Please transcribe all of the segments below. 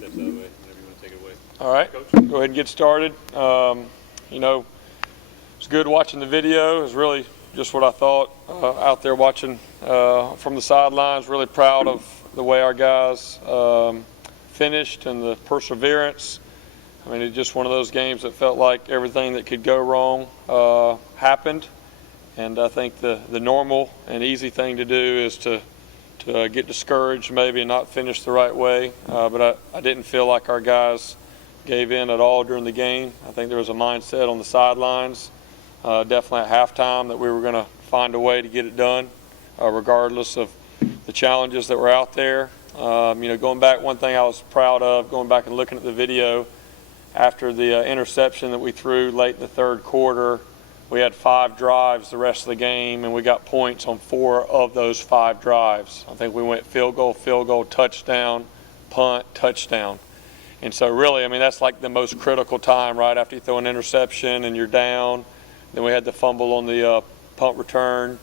steps that way, whenever you want to take it away. All right, Coach? go ahead and get started. It's good watching the video. It was really just what I thought out there watching from the sidelines. Really proud of the way our guys finished and the perseverance. I mean, it's just one of those games that felt like everything that could go wrong happened. And I think the normal and easy thing to do is to get discouraged maybe and not finish the right way. But I didn't feel like our guys gave in at all during the game. I think there was a mindset on the sidelines, definitely at halftime, that we were going to find a way to get it done, regardless of the challenges that were out there. Going back, one thing I was proud of, going back and looking at the video, after the interception that we threw late in the third quarter, we had 5 drives the rest of the game, and we got points on 4 of those 5 drives. I think we went field goal, touchdown, punt, touchdown. And so really, I mean, that's like the most critical time, right after you throw an interception and you're down. Then we had the fumble on the punt return.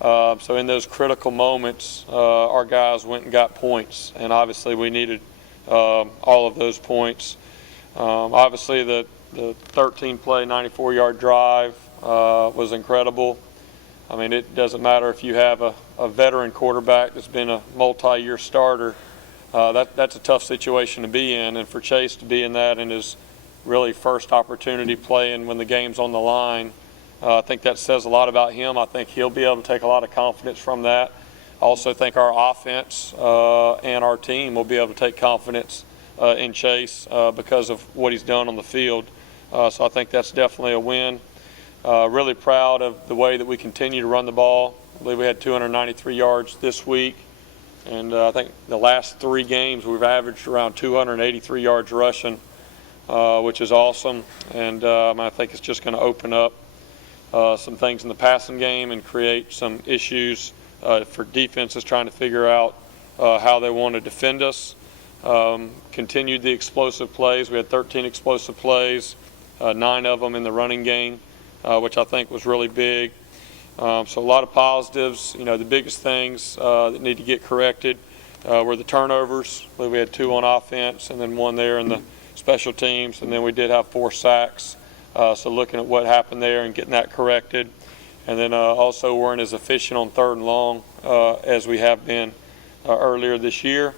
So in those critical moments, our guys went and got points, and obviously we needed all of those points. Obviously the 13-play, 94-yard drive was incredible. I mean, it doesn't matter if you have a veteran quarterback that's been a multi-year starter. That's a tough situation to be in, and for Chase to be in that in his really first opportunity playing when the game's on the line, I think that says a lot about him. I think he'll be able to take a lot of confidence from that. I also think our offense and our team will be able to take confidence in Chase because of what he's done on the field. So I think that's definitely a win. Really proud of the way that we continue to run the ball. I believe we had 293 yards this week. And I think the last 3 games we've averaged around 283 yards rushing, which is awesome. And I think it's just going to open up some things in the passing game and create some issues for defenses trying to figure out how they want to defend us. Continued the explosive plays. We had 13 explosive plays, 9 of them in the running game, which I think was really big. So a lot of positives. The biggest things that need to get corrected were the turnovers. I believe we had 2 on offense and then 1 there in the special teams, and then we did have 4 sacks. So looking at what happened there and getting that corrected. And then also weren't as efficient on 3rd and long as we have been earlier this year.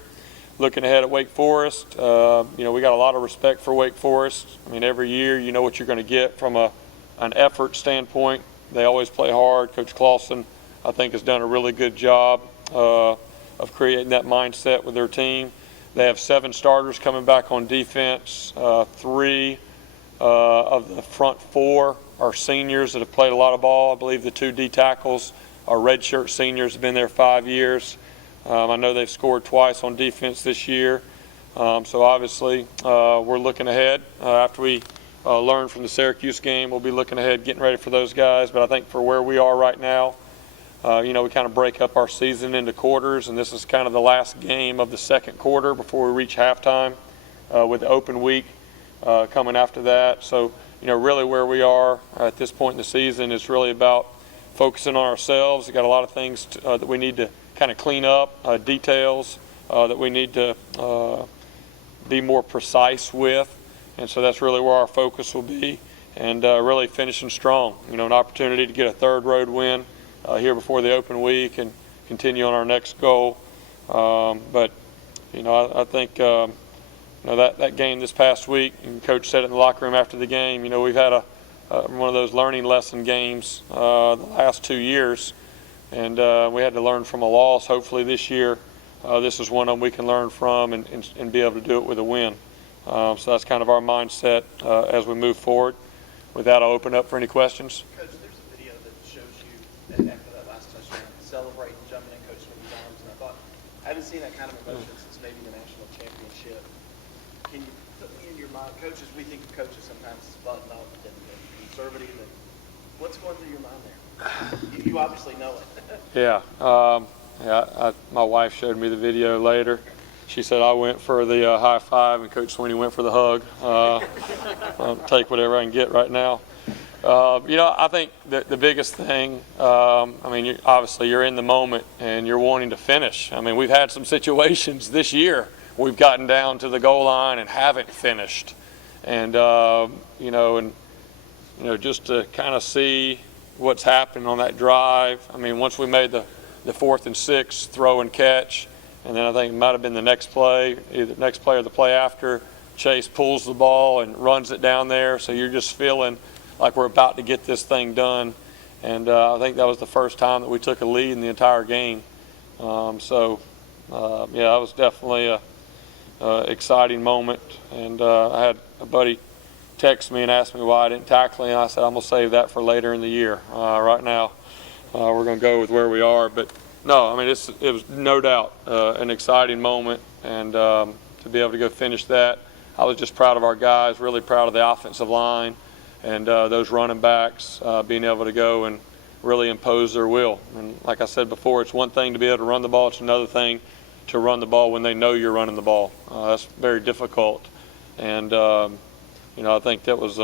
Looking ahead at Wake Forest, we got a lot of respect for Wake Forest. I mean, every year you know what you're going to get from an effort standpoint. They always play hard. Coach Clawson, I think, has done a really good job of creating that mindset with their team. They have 7 starters coming back on defense. 3 of the front 4 are seniors that have played a lot of ball. I believe the 2 D tackles are redshirt seniors, have been there 5 years. I know they've scored twice on defense this year. So obviously we're looking ahead. After we learn from the Syracuse game, we'll be looking ahead, getting ready for those guys. But I think for where we are right now, we kind of break up our season into quarters, and this is kind of the last game of the second quarter before we reach halftime with the open week coming after that. So, really where we are at this point in the season is really about focusing on ourselves. We've got a lot of things that we need to kind of clean up, details that we need to be more precise with. And so that's really where our focus will be, and really finishing strong. An opportunity to get a 3rd road win here before the open week and continue on our next goal. But I think that game this past week, and Coach said it in the locker room after the game, we've had one of those learning lesson games the last 2 years, and we had to learn from a loss. Hopefully this year this is one of them we can learn from and be able to do it with a win. So that's kind of our mindset as we move forward. With that, I'll open up for any questions. Coach, there's a video that shows you after that last touchdown celebrating, jumping in Coach Smitty's arms, and I thought, I haven't seen that kind of emotion since maybe the national championship. Can you put me in your mind? Coaches, we think of coaches sometimes as button up and conservative. And what's going through your mind there? You obviously know it. Yeah. My wife showed me the video later. She said I went for the high five and Coach Sweeney went for the hug. I'll take whatever I can get right now. I think the biggest thing, obviously you're in the moment and you're wanting to finish. I mean, we've had some situations this year we've gotten down to the goal line and haven't finished. And just to kind of see what's happened on that drive. I mean, once we made the 4th and 6 throw and catch, and then I think it might have been the next play, either the next play or the play after, Chase pulls the ball and runs it down there. So you're just feeling like we're about to get this thing done. And I think that was the first time that we took a lead in the entire game. Yeah, that was definitely a exciting moment. And I had a buddy text me and asked me why I didn't tackle him. I said, I'm going to save that for later in the year. Right now, we're going to go with where we are. But no, I mean, it was no doubt an exciting moment. And to be able to go finish that, I was just proud of our guys, really proud of the offensive line and those running backs being able to go and really impose their will. And like I said before, it's one thing to be able to run the ball. It's another thing to run the ball when they know you're running the ball. That's very difficult. And I think that was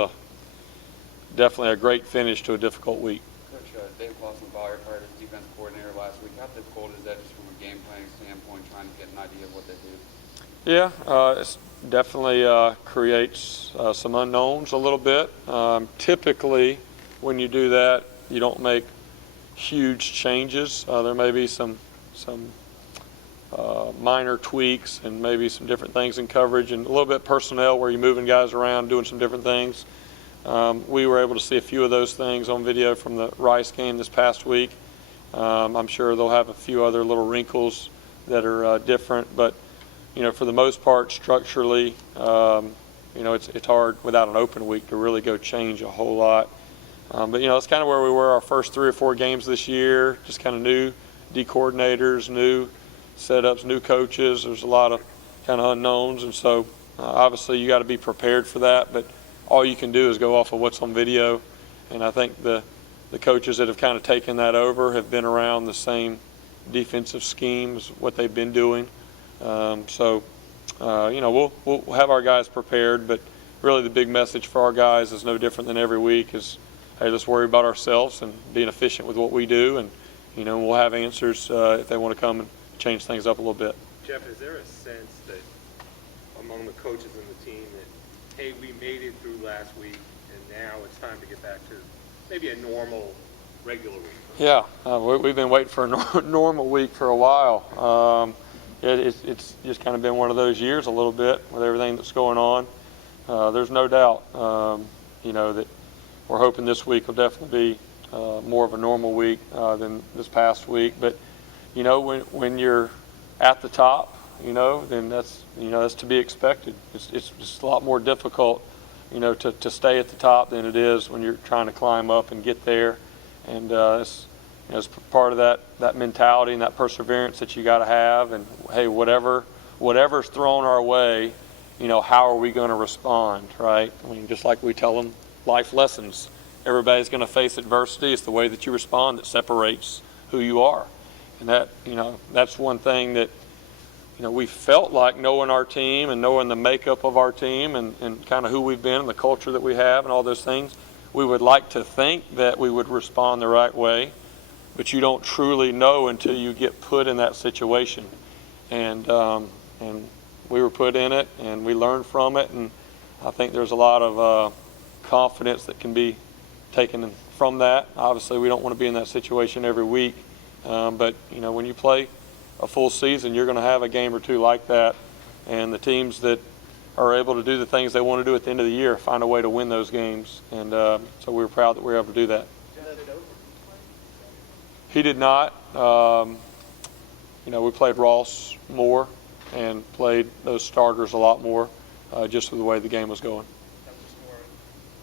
definitely a great finish to a difficult week. Coach, Dave Clausen, hired as defense coordinator last week. How difficult is that just from a game planning standpoint, trying to get an idea of what they do? Yeah, it's definitely creates some unknowns a little bit. Typically, when you do that, you don't make huge changes. There may be some minor tweaks and maybe some different things in coverage and a little bit personnel where you're moving guys around, doing some different things. We were able to see a few of those things on video from the Rice game this past week. I'm sure they'll have a few other little wrinkles that are different, but for the most part, structurally, it's hard without an open week to really go change a whole lot. But it's kind of where we were our first 3 or 4 games this year, just kind of new D coordinators, new setups, new coaches. There's a lot of kind of unknowns, and so obviously you got to be prepared for that, but all you can do is go off of what's on video. And I think the coaches that have kind of taken that over have been around the same defensive schemes, what they've been doing. We'll have our guys prepared, but really the big message for our guys is no different than every week is, hey, let's worry about ourselves and being efficient with what we do, and we'll have answers if they want to come and change things up a little bit. Jeff, is there a sense that among the coaches and the team that, hey, we made it through last week and now it's time to get back to maybe a normal, regular week? Yeah, we've been waiting for a normal week for a while. It's just kind of been one of those years a little bit with everything that's going on. There's no doubt, that we're hoping this week will definitely be more of a normal week than this past week. But, when you're at the top, then that's to be expected. It's just a lot more difficult, to stay at the top than it is when you're trying to climb up and get there. And it's part of that mentality and that perseverance that you got to have. And hey, whatever's thrown our way, how are we going to respond, right? I mean, just like we tell them life lessons. Everybody's going to face adversity. It's the way that you respond that separates who you are. And that, that's one thing that, we felt like knowing our team and knowing the makeup of our team and kind of who we've been and the culture that we have and all those things, we would like to think that we would respond the right way, but you don't truly know until you get put in that situation. And we were put in it and we learned from it, and I think there's a lot of confidence that can be taken from that. Obviously, we don't want to be in that situation every week, but when you play a full season, you're going to have a game or two like that, and the teams that are able to do the things they want to do at the end of the year find a way to win those games. And so we were proud that we were able to do that. He did not. We played Ross more and played those starters a lot more, just with the way the game was going. That was just more.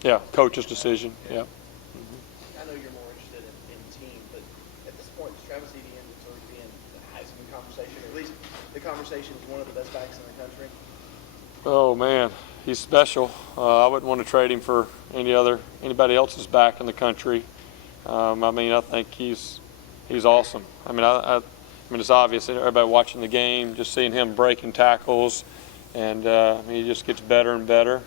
Yeah, coach's decision. Yeah. I know you're more interested in team, but at this point, does Travis Etienne sort of be in the Heisman conversation, or at least the conversation is one of the best backs in the country? Oh man, he's special. I wouldn't want to trade him for anybody else's back in the country. I think he's awesome. I mean, it's obvious. Everybody watching the game, just seeing him breaking tackles, and he just gets better and better.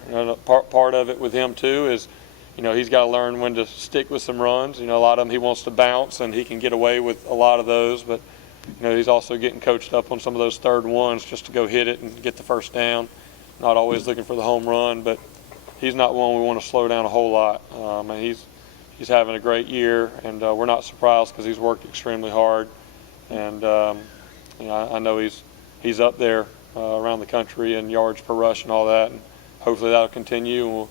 Part of it with him too is, he's got to learn when to stick with some runs. A lot of them he wants to bounce, and he can get away with a lot of those. But he's also getting coached up on some of those 3rd and 1s just to go hit it and get the first down. Not always looking for the home run, but he's not one we want to slow down a whole lot. And he's having a great year, and we're not surprised because he's worked extremely hard. And I know he's up there around the country in yards per rush and all that, and hopefully that'll continue, and we'll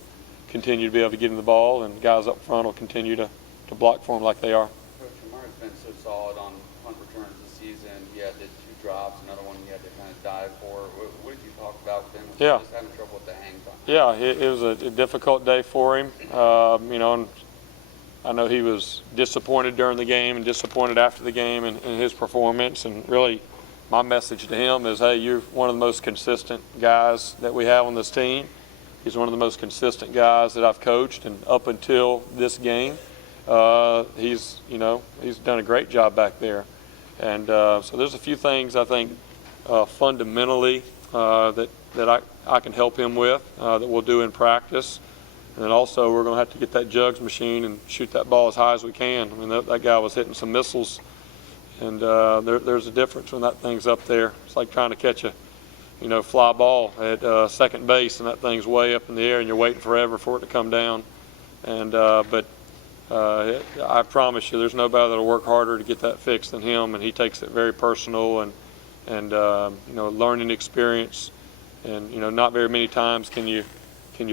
continue to be able to get him the ball, and guys up front will continue to block for him like they are. Coach Lamar's been so solid on punt returns this season. He had the 2 drops, another one he had to kind of dive for. What did you talk about with him? Yeah. Just having trouble with the hang time. Yeah, it was a difficult day for him. And I know he was disappointed during the game and disappointed after the game in his performance. And really, my message to him is, hey, you're one of the most consistent guys that we have on this team. He's one of the most consistent guys that I've coached, and up until this game, he's done a great job back there. And so there's a few things I think fundamentally that I can help him with that we'll do in practice. And then also we're going to have to get that jugs machine and shoot that ball as high as we can. I mean, that guy was hitting some missiles, and there's a difference when that thing's up there. It's like trying to catch a fly ball at second base, and that thing's way up in the air, and you're waiting forever for it to come down. And but I promise you, there's nobody that'll work harder to get that fixed than him, and he takes it very personal and learning experience. And not very many times can you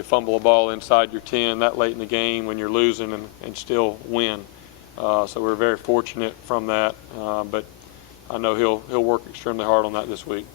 fumble a ball inside your 10 that late in the game when you're losing and still win. So we're very fortunate from that, but I know he'll work extremely hard on that this week.